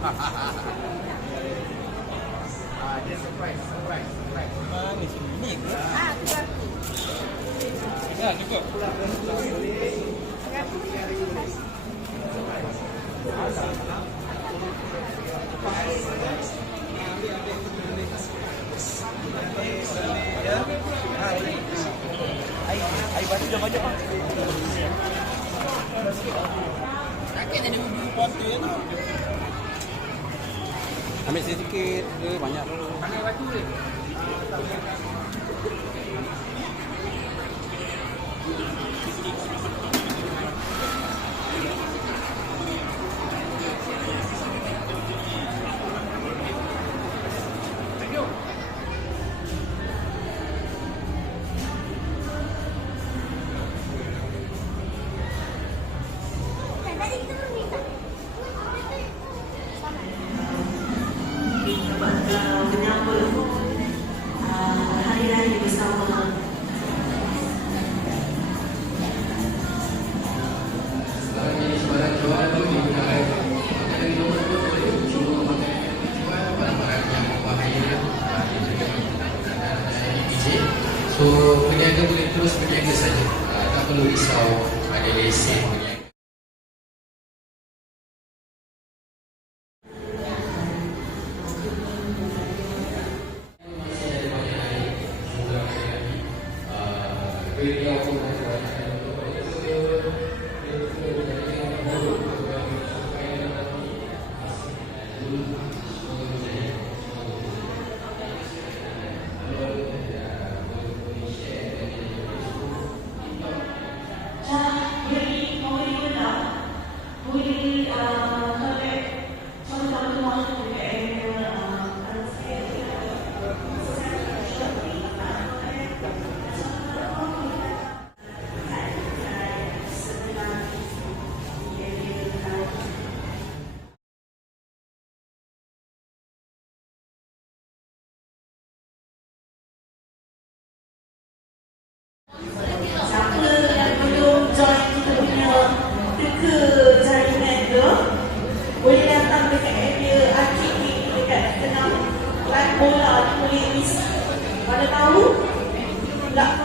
Dia surprise. Mana sini ke? Tu aku. Ya, cukup. Air batu dah banyak bang. Sakit jadi bubur potu ya tu. Ambil sedikit ke banyak tu. Pakai batu je. Hari Raya bersama. So peniaga boleh terus berniaga saja, tak perlu risau ada lesen berniaga. Siapa yang belum join kita punya teka jaringan tu, boleh datang dekat area arcade ni dekat tengah lat bola, boleh isi. Pada tahu? Tak